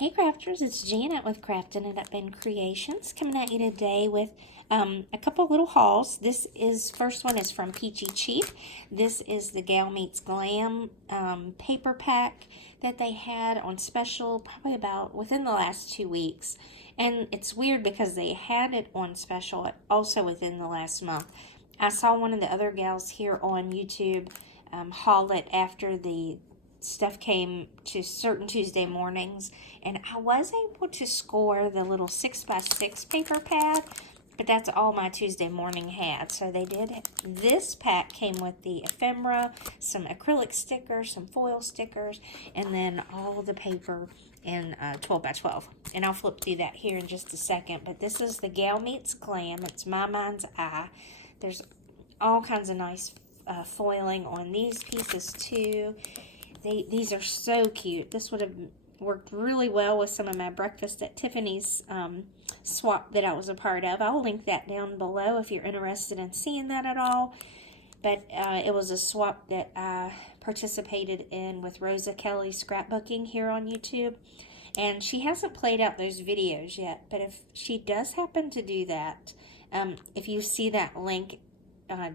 Hey crafters, it's Janet with Craftin' It Up in Creations, coming at you today with a couple little hauls. First one is from Peachy Cheap. This is the Gal Meets Glam paper pack that they had on special probably about within the last 2 weeks. And it's weird because they had it on special also within the last month. I saw one of the other gals here on YouTube haul it after the stuff came to certain Tuesday mornings, and I was able to score the little 6x6 paper pad, but that's all my Tuesday morning had. So they did. This pack came with the ephemera, some acrylic stickers, some foil stickers, and then all the paper in 12x12. And I'll flip through that here in just a second. But this is the Gal Meets Glam. It's My Mind's Eye. There's all kinds of nice foiling on these pieces too. These are so cute. This would have worked really well with some of my Breakfast at Tiffany's swap that I was a part of. I'll link that down below if you're interested in seeing that at all. But it was a swap that I participated in with Rosa Kelly Scrapbooking here on YouTube. And she hasn't played out those videos yet. But if she does happen to do that, if you see that link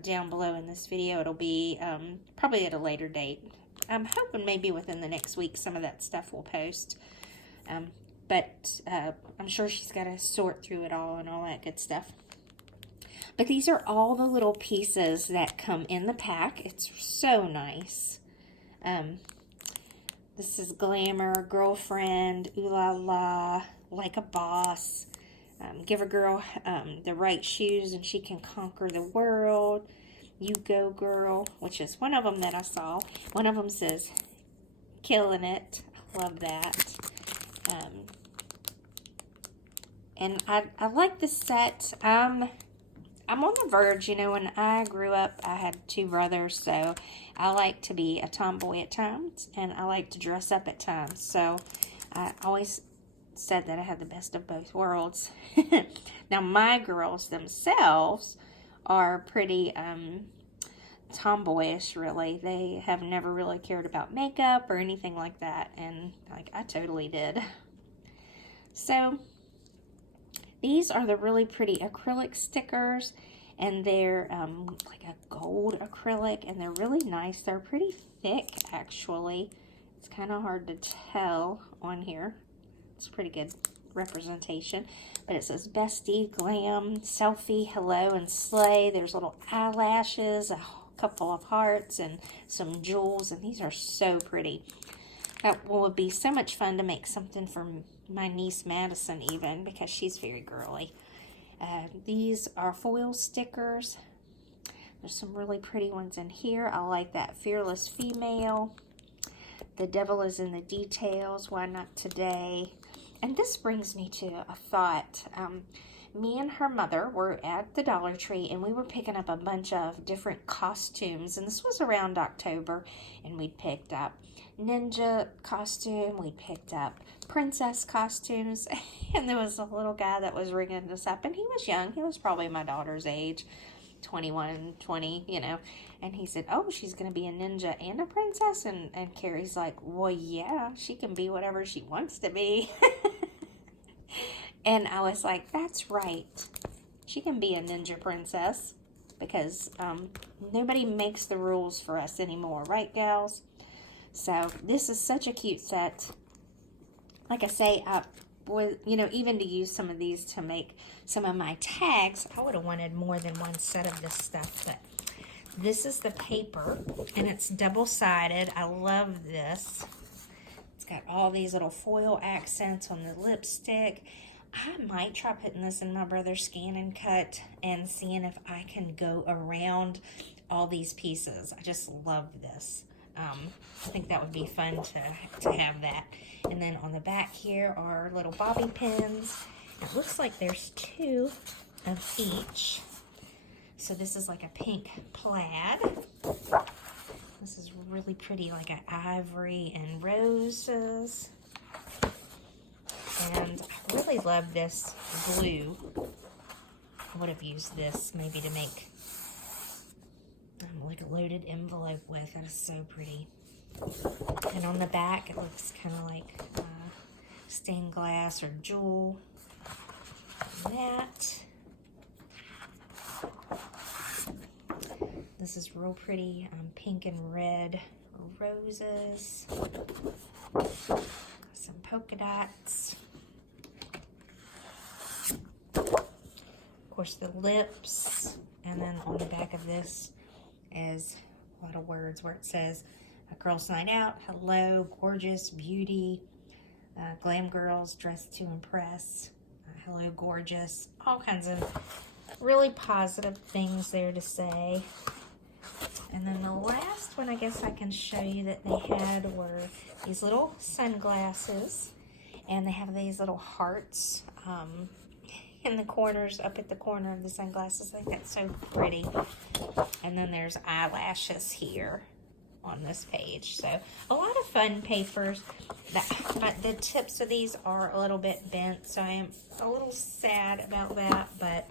down below in this video, it'll be probably at a later date. I'm hoping maybe within the next week some of that stuff will post. But I'm sure she's got to sort through it all and all that good stuff. But these are all the little pieces that come in the pack. It's so nice. This is Glamour, Girlfriend, Ooh La La, Like a Boss. Give a girl the right shoes and she can conquer the world. You Go Girl, which is one of them that I saw. One of them says, Killing It. I love that. And I like the set. I'm on the verge, you know, when I grew up, I had 2 brothers, so I like to be a tomboy at times, and I like to dress up at times. So I always said that I had the best of both worlds. Now, my girls themselves are pretty tomboyish, really. They have never really cared about makeup or anything like that, and like I totally did. So these are the really pretty acrylic stickers, and they're like a gold acrylic, and they're really nice. They're pretty thick, actually. It's kind of hard to tell on here. It's a pretty good representation, but it says Bestie, Glam, Selfie, Hello, and Slay. There's little eyelashes, a couple of hearts, and some jewels, and these are so pretty. That would be so much fun to make something for my niece Madison, even, because she's very girly. These are foil stickers. There's some really pretty ones in here. I like that Fearless Female. The Devil is in the Details. Why Not Today? And this brings me to a thought. Me and her mother were at the Dollar Tree, and we were picking up a bunch of different costumes. And this was around October, and we'd picked up ninja costume. We'd picked up princess costumes. And there was a little guy that was ringing us up, and he was young. He was probably my daughter's age, 21, 20, you know. And he said, oh, she's going to be a ninja and a princess? And Carrie's like, well, yeah, she can be whatever she wants to be. And I was like, that's right. She can be a ninja princess, because nobody makes the rules for us anymore. Right, gals? So this is such a cute set. Like I say, you know, even to use some of these to make some of my tags, I would have wanted more than one set of this stuff. But this is the paper, and it's double-sided. I love this. It's got all these little foil accents on the lipstick. I might try putting this in my brother's Scan and Cut and seeing if I can go around all these pieces. I just love this. I think that would be fun to have that. And then on the back here are little bobby pins. It looks like there's 2 of each. So this is like a pink plaid. This is really pretty, like an ivory and roses. And I really love this blue. I would have used this maybe to make like a loaded envelope with. That is so pretty. And on the back, it looks kind of like stained glass or jewel. That. This is real pretty, pink and red roses. Some polka dots. Of course, the lips. And then on the back of this is a lot of words where it says, "A girl's night out, hello, gorgeous, beauty, glam girls dressed to impress, hello, gorgeous," all kinds of really positive things there to say. And then the last one I guess I can show you that they had were these little sunglasses, and they have these little hearts in the corners, up at the corner of the sunglasses. I think that's so pretty. And then there's eyelashes here on this page. So a lot of fun papers. But the tips of these are a little bit bent, so I am a little sad about that. But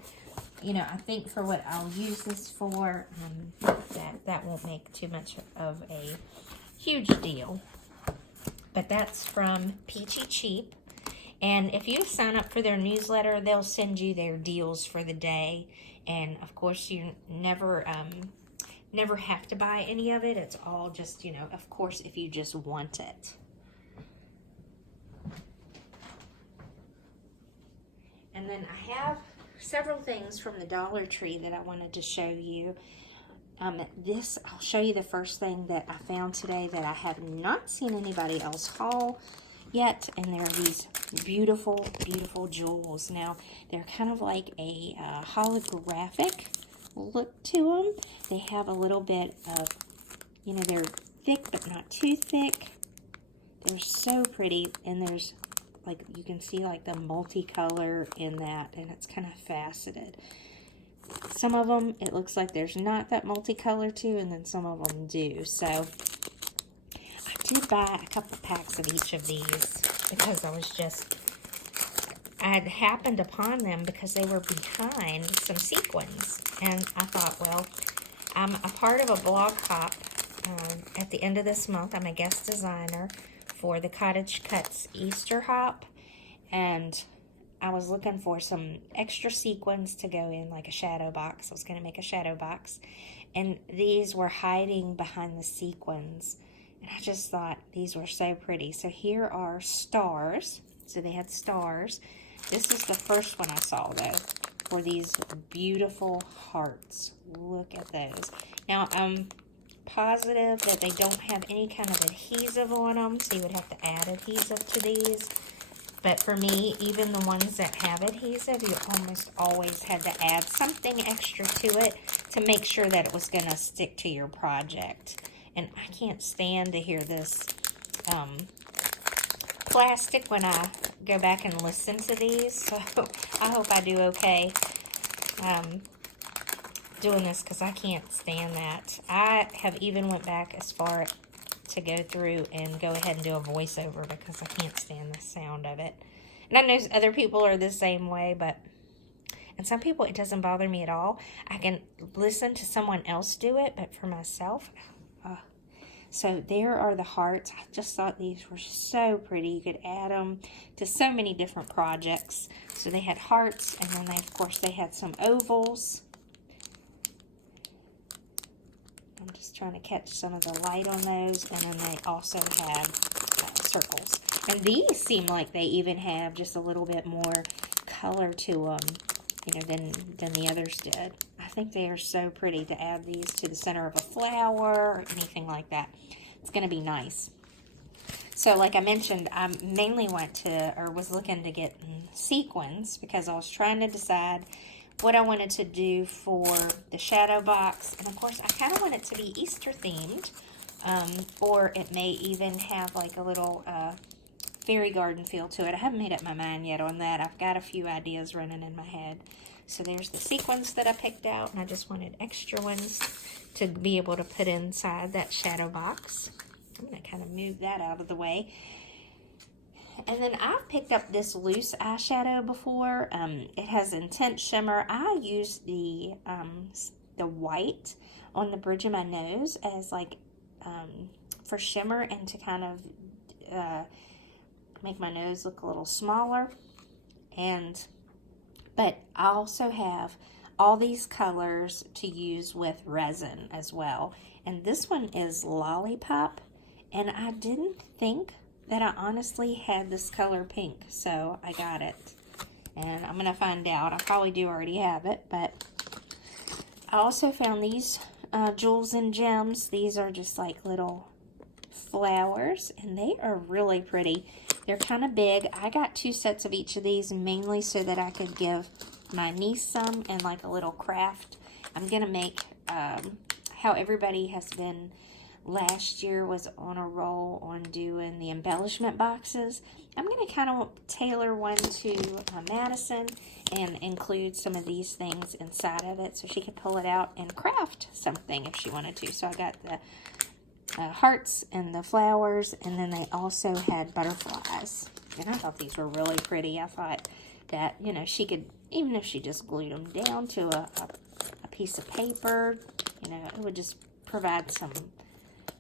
you know, I think for what I'll use this for, that won't make too much of a huge deal. But that's from Peachy Cheap. And if you sign up for their newsletter, they'll send you their deals for the day. And of course, you never have to buy any of it. It's all just, you know, of course, if you just want it. And then I have several things from the Dollar Tree that I wanted to show you. I'll show you the first thing that I found today that I have not seen anybody else haul yet, and there are these beautiful, beautiful jewels. Now, they're kind of like a holographic look to them. They have a little bit of, you know, they're thick but not too thick. They're so pretty, and there's like, you can see like the multicolor in that, and it's kind of faceted. Some of them, it looks like there's not that multicolor to, and then some of them do. So I did buy a couple packs of each of these because I had happened upon them because they were behind some sequins. And I thought, well, I'm a part of a blog hop at the end of this month. I'm a guest designer for the Cottage Cuts Easter hop, and I was looking for some extra sequins to go in, like a shadow box. I was going to make a shadow box, and these were hiding behind the sequins, and I just thought these were so pretty. So here are stars. So they had stars. This is the first one I saw, though, for these beautiful hearts. Look at those. Now, I'm positive that they don't have any kind of adhesive on them, so you would have to add adhesive to these. But for me, even the ones that have adhesive, you almost always had to add something extra to it to make sure that it was going to stick to your project. And I can't stand to hear this plastic when I go back and listen to these. So I hope I do okay doing this, because I can't stand that. I have even went back as far to go through and go ahead and do a voiceover because I can't stand the sound of it. And I know other people are the same way, and some people it doesn't bother me at all. I can listen to someone else do it, but for myself, so there are the hearts. I just thought these were so pretty. You could add them to so many different projects. So they had hearts, and then of course they had some ovals. I'm just trying to catch some of the light on those. And then they also had circles. And these seem like they even have just a little bit more color to them, you know, than the others did. I think they are so pretty to add these to the center of a flower or anything like that. It's going to be nice. So like I mentioned, I mainly was looking to get sequins because I was trying to decide what I wanted to do for the shadow box. And of course, I kind of want it to be Easter themed, or it may even have like a little fairy garden feel to it. I haven't made up my mind yet on that. I've got a few ideas running in my head. So there's the sequins that I picked out, and I just wanted extra ones to be able to put inside that shadow box. I'm going to kind of move that out of the way. And then I've picked up this loose eyeshadow before. It has intense shimmer. I use the white on the bridge of my nose as like for shimmer and to kind of make my nose look a little smaller. But I also have all these colors to use with resin as well. And this one is Lollipop, and I didn't think that I honestly had this color pink, so I got it. And I'm gonna find out. I probably do already have it, but I also found these Jewels and Gems. These are just like little flowers, and they are really pretty. They're kind of big. I got 2 sets of each of these mainly so that I could give my niece some and like a little craft. I'm gonna make how everybody has been last year was on a roll on doing the embellishment boxes. I'm gonna kind of tailor one to Madison and include some of these things inside of it so she could pull it out and craft something if she wanted to. So I got the hearts and the flowers, and then they also had butterflies, and I thought these were really pretty. I thought that, you know, she could, even if she just glued them down to a piece of paper, you know, it would just provide some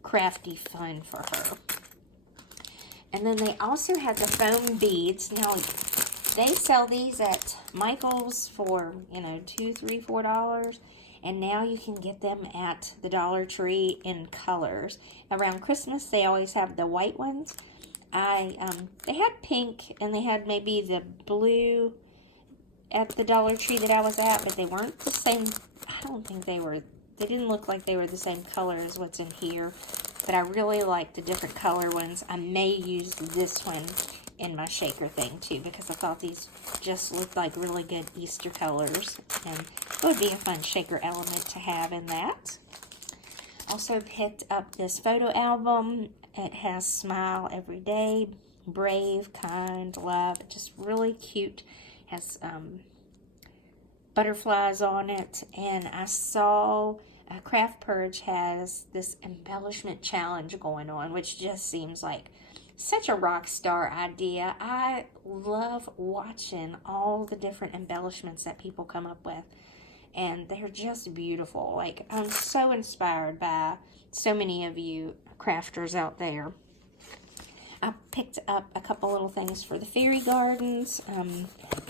crafty fun for her. And then they also had the foam beads. Now they sell these at Michael's for, you know, $2, $3, $4. And now you can get them at the Dollar Tree in colors. Around Christmas, they always have the white ones. They had pink, and they had maybe the blue at the Dollar Tree that I was at, but they weren't the same. I don't think they didn't look like they were the same color as what's in here. But I really like the different color ones. I may use this one in my shaker thing too, because I thought these just looked like really good Easter colors, and it would be a fun shaker element to have in that. Also picked up this photo album. It has Smile Every Day, Brave, Kind, Love, just really cute. Has butterflies on it, and I saw Craft Purge has this embellishment challenge going on, which just seems like such a rock star idea. I love watching all the different embellishments that people come up with, and they're just beautiful. Like, I'm so inspired by so many of you crafters out there. I picked up a couple little things for the fairy gardens.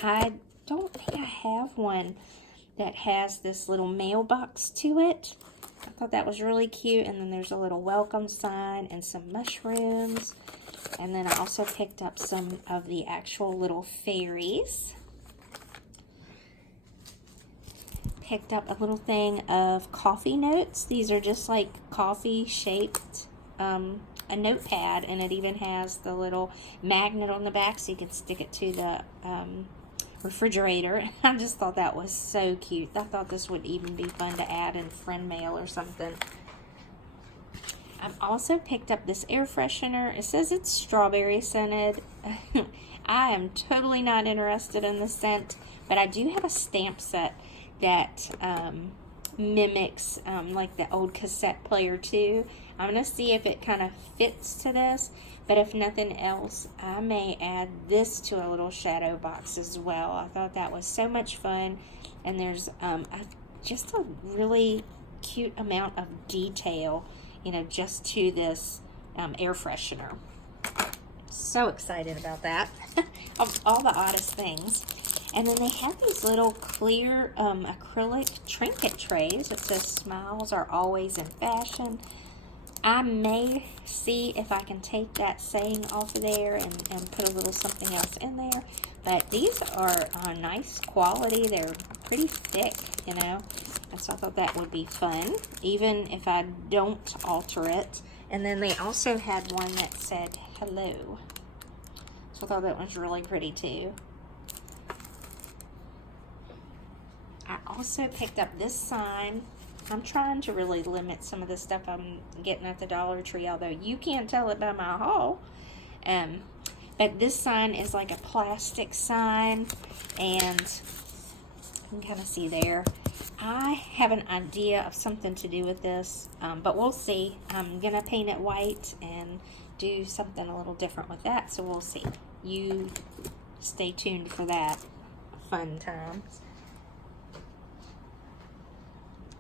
I don't think I have one that has this little mailbox to it. I thought that was really cute. And then there's a little welcome sign and some mushrooms. And then I also picked up some of the actual little fairies. Picked up a little thing of coffee notes. These are just like coffee shaped, a notepad, and it even has the little magnet on the back so you can stick it to the refrigerator. I just thought that was so cute. I thought this would even be fun to add in friend mail or something. I've also picked up this air freshener. It says it's strawberry scented. I am totally not interested in the scent, but I do have a stamp set that mimics like the old cassette player too. I'm going to see if it kind of fits to this, but if nothing else, I may add this to a little shadow box as well. I thought that was so much fun, and there's just a really cute amount of detail, you know, just to this air freshener. So excited about that. Of all the oddest things. And then they have these little clear acrylic trinket trays. It says smiles are always in fashion. I may see if I can take that saying off of there and put a little something else in there. But these are nice quality. They're pretty thick, you know. And so I thought that would be fun, even if I don't alter it. And then they also had one that said hello. So I thought that was really pretty too. I also picked up this sign. I'm trying to really limit some of the stuff I'm getting at the Dollar Tree, although you can't tell it by my haul. But this sign is like a plastic sign, and you can kind of see there. I have an idea of something to do with this, but we'll see. I'm going to paint it white and do something a little different with that, so we'll see. You stay tuned for that. Fun times.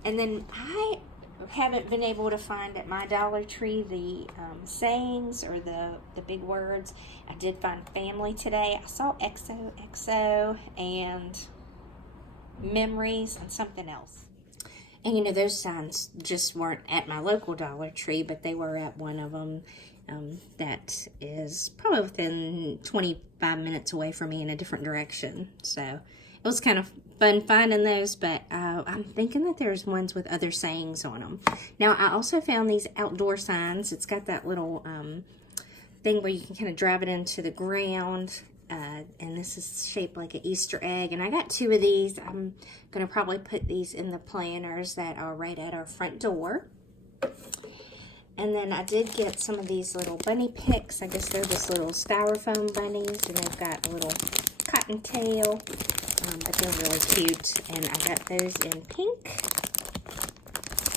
And then I haven't been able to find at my Dollar Tree the sayings or the big words. I did find family today. I saw XOXO and memories and something else. And you know, those signs just weren't at my local Dollar Tree, but they were at one of them that is probably within 25 minutes away from me in a different direction. So it was kind of fun finding those, but I'm thinking that there's ones with other sayings on them. Now, I also found these outdoor signs. It's got that little thing where you can kind of drive it into the ground. And this is shaped like an Easter egg. And I got 2 of these. I'm going to probably put these in the planters that are right at our front door. And then I did get some of these little bunny picks. I guess they're just little styrofoam bunnies. And they've got a little cottontail. But they're really cute. And I got those in pink.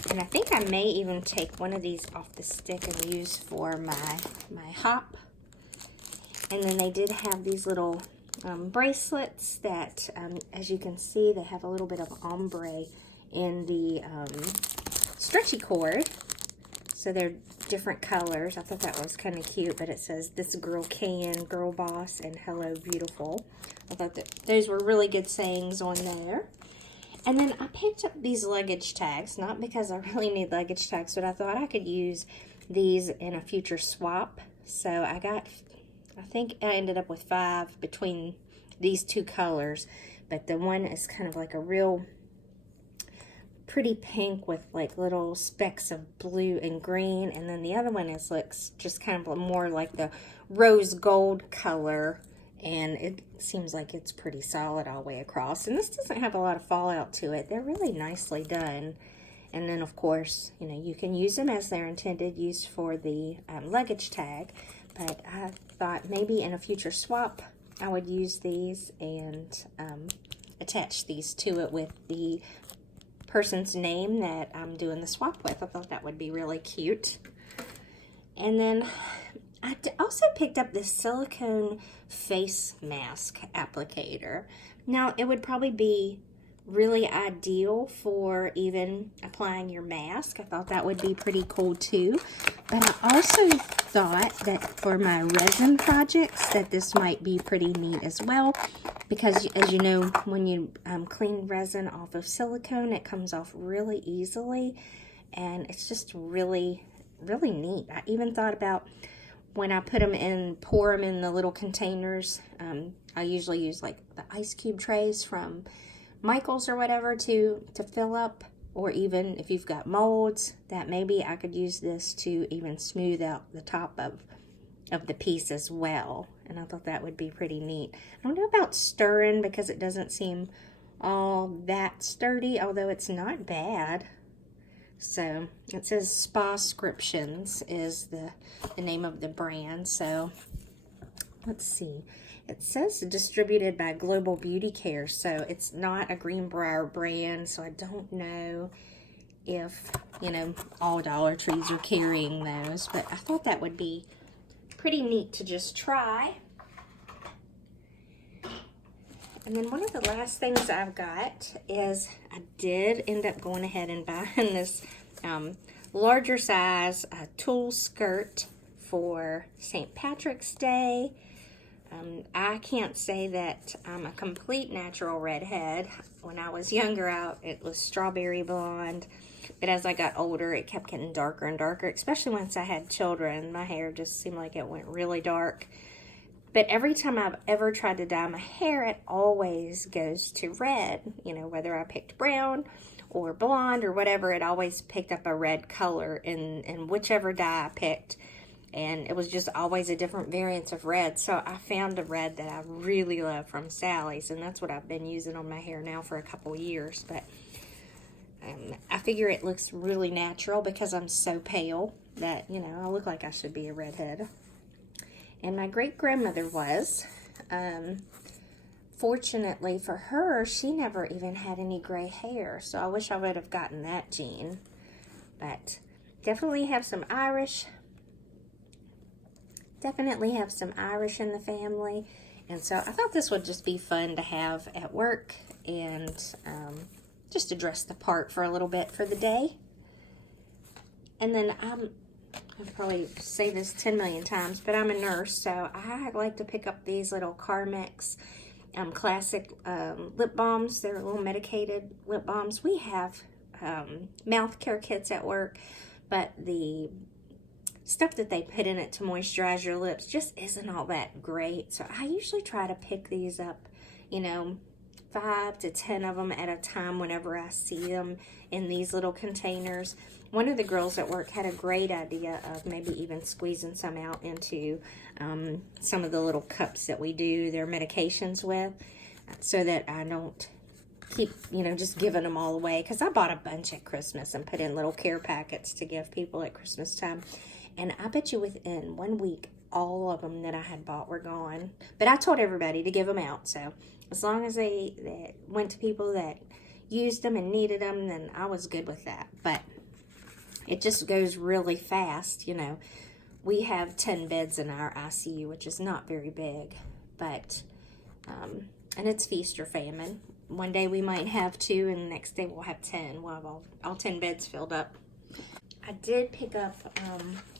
And I think I may even take one of these off the stick and use for my hop. And then they did have these little bracelets that, as you can see, they have a little bit of ombre in the stretchy cord. So they're different colors. I thought that was kind of cute, but it says, "This girl can, girl boss," and "Hello, beautiful." I thought that those were really good sayings on there. And then I picked up these luggage tags, not because I really need luggage tags, but I thought I could use these in a future swap. So I think I ended up with 5 between these 2 colors, but the one is kind of like a real pretty pink with like little specks of blue and green, and then the other one looks just kind of more like the rose gold color, and it seems like it's pretty solid all the way across. And this doesn't have a lot of fallout to it. They're really nicely done. And then, of course, you know, you can use them as they're intended, used for the luggage tag. But I thought maybe in a future swap, I would use these and attach these to it with the person's name that I'm doing the swap with. I thought that would be really cute. And then I also picked up this silicone face mask applicator. Now, it would probably be really ideal for even applying your mask. I thought that would be pretty cool too. But I also thought that for my resin projects that this might be pretty neat as well, because as you know, when you clean resin off of silicone, it comes off really easily, and it's just really neat. I even thought about when I put them in, pour them in the little containers. I usually use like the ice cube trays from Michael's or whatever to fill up, or even if you've got molds, that maybe I could use this to even smooth out the top of the piece as well. And I thought that would be pretty neat. I don't know about stirring because it doesn't seem all that sturdy, although it's not bad. So it says Spa-scriptions is the name of the brand. So let's see. It says distributed by Global Beauty Care, so it's not a Greenbrier brand, so I don't know if, you know, all Dollar Trees are carrying those, but I thought that would be pretty neat to just try. And then one of the last things I've got is I did end up going ahead and buying this larger size tulle skirt for St. Patrick's Day. I can't say that I'm a complete natural redhead. When I was younger, it was strawberry blonde. But as I got older, it kept getting darker and darker, especially once I had children. My hair just seemed like it went really dark. But every time I've ever tried to dye my hair, it always goes to red. You know, whether I picked brown or blonde or whatever, it always picked up a red color in whichever dye I picked. And it was just always a different variant of red. So I found a red that I really love from Sally's, and that's what I've been using on my hair now for a couple years. But I figure it looks really natural because I'm so pale that, you know, I look like I should be a redhead. And my great-grandmother was. Fortunately for her, she never even had any gray hair. So I wish I would have gotten that gene. But definitely have some Irish. Definitely have some Irish in the family. And so I thought this would just be fun to have at work and just to dress the part for a little bit for the day. And then I'll probably say this 10 million times, but I'm a nurse, so I like to pick up these little Carmex classic lip balms. They're little medicated lip balms. We have mouth care kits at work, but the stuff that they put in it to moisturize your lips just isn't all that great. So I usually try to pick these up, you know, 5 to 10 of them at a time whenever I see them in these little containers. One of the girls at work had a great idea of maybe even squeezing some out into some of the little cups that we do their medications with, so that I don't keep, you know, just giving them all away. Because I bought a bunch at Christmas and put in little care packets to give people at Christmas time. And I bet you within 1 week, all of them that I had bought were gone. But I told everybody to give them out. So as long as they went to people that used them and needed them, then I was good with that. But it just goes really fast, you know. We have 10 beds in our ICU, which is not very big. But, and it's feast or famine. One day we might have 2, and the next day we'll have 10. We'll have all 10 beds filled up. I did pick up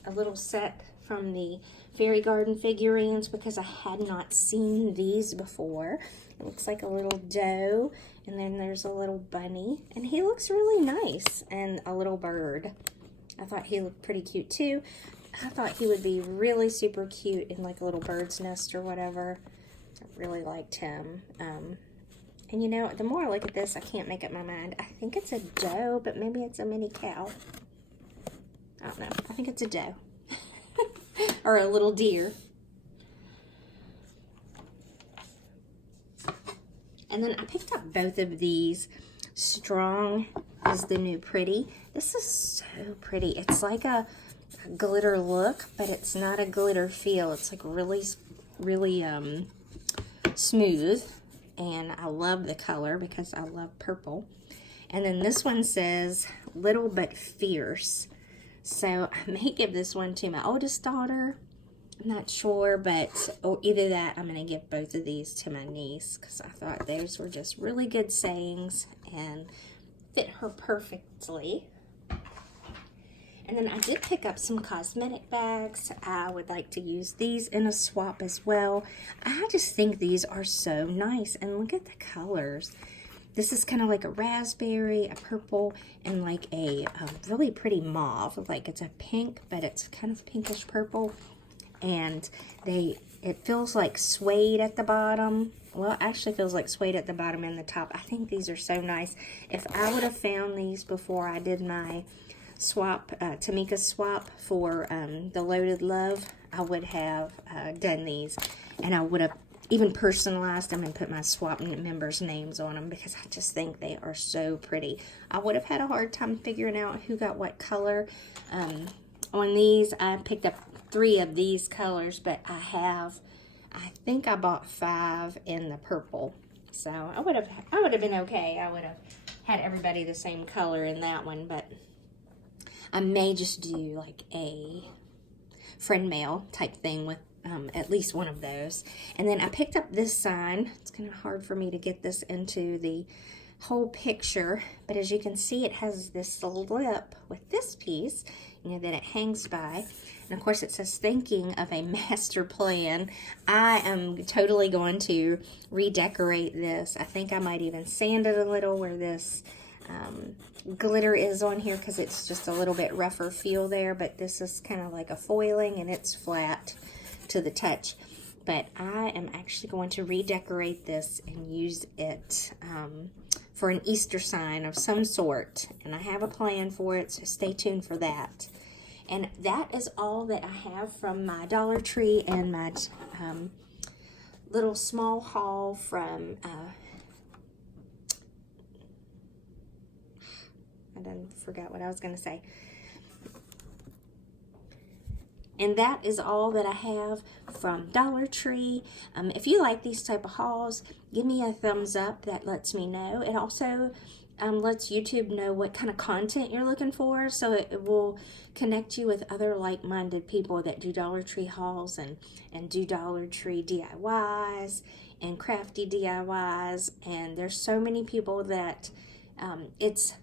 a little set from the Fairy Garden figurines because I had not seen these before. It looks like a little doe, and then there's a little bunny, and he looks really nice, and a little bird. I thought he looked pretty cute too. I thought he would be really super cute in like a little bird's nest or whatever. I really liked him. And you know, the more I look at this, I can't make up my mind. I think it's a doe, but maybe it's a mini cow. I don't know. I think it's a doe. Or a little deer. And then I picked up both of these. Strong is the new pretty. This is so pretty. It's like a glitter look, but it's not a glitter feel. It's like really, really smooth. And I love the color because I love purple. And then this one says little but fierce. So I may give this one to my oldest daughter. I'm not sure, but either that, I'm going to give both of these to my niece because I thought those were just really good sayings and fit her perfectly. And then I did pick up some cosmetic bags. I would like to use these in a swap as well. I just think these are so nice. And look at the colors. This is kind of like a raspberry, a purple, and like a really pretty mauve. Like it's a pink, but it's kind of pinkish purple. And it feels like suede at the bottom. Well, it actually feels like suede at the bottom and the top. I think these are so nice. If I would have found these before I did my swap, Tamika's swap for the Loaded Love, I would have done these. And I would have even personalized them and put my swap members' names on them because I just think they are so pretty. I would have had a hard time figuring out who got what color. On these, I picked up 3 of these colors, but I think I bought 5 in the purple. So I would have been okay. I would have had everybody the same color in that one, but I may just do like a friend mail type thing with at least one of those. And then I picked up this sign. It's kind of hard for me to get this into the whole picture, but as you can see, it has this lip with this piece, you know, that it hangs by. And of course it says thinking of a master plan. I am totally going to redecorate this. I think I might even sand it a little where this glitter is on here because it's just a little bit rougher feel there, but this is kind of like a foiling and it's flat to the touch. But I am actually going to redecorate this and use it for an Easter sign of some sort. And I have a plan for it, so stay tuned for that. And that is all that I have from my Dollar Tree and my little small haul from, I done forgot what I was going to say. And that is all that I have from Dollar Tree. If you like these type of hauls, give me a thumbs up. That lets me know. It also lets YouTube know what kind of content you're looking for. So it will connect you with other like-minded people that do Dollar Tree hauls and do Dollar Tree DIYs and crafty DIYs. And there's so many people that it's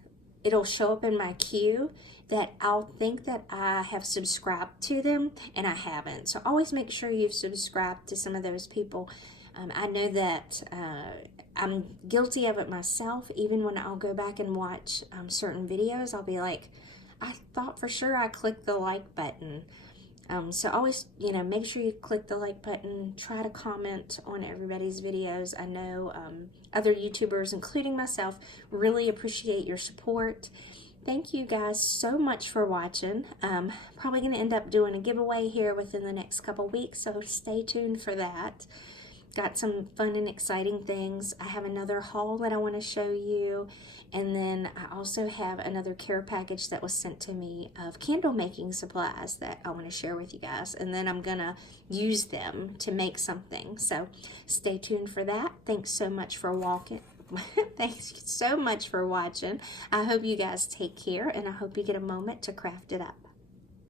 it'll show up in my queue that I'll think that I have subscribed to them and I haven't. So always make sure you've subscribed to some of those people. I know that I'm guilty of it myself. Even when I'll go back and watch certain videos, I'll be like, I thought for sure I clicked the like button. So always, make sure you click the like button. Try to comment on everybody's videos. I know other YouTubers, including myself, really appreciate your support. Thank you guys so much for watching. Probably going to end up doing a giveaway here within the next couple weeks, so stay tuned for that. Got some fun and exciting things. I have another haul that I want to show you. And then I also have another care package that was sent to me of candle making supplies that I want to share with you guys. And then I'm going to use them to make something. So stay tuned for that. Thanks so much for Thanks so much for watching. I hope you guys take care, and I hope you get a moment to craft it up.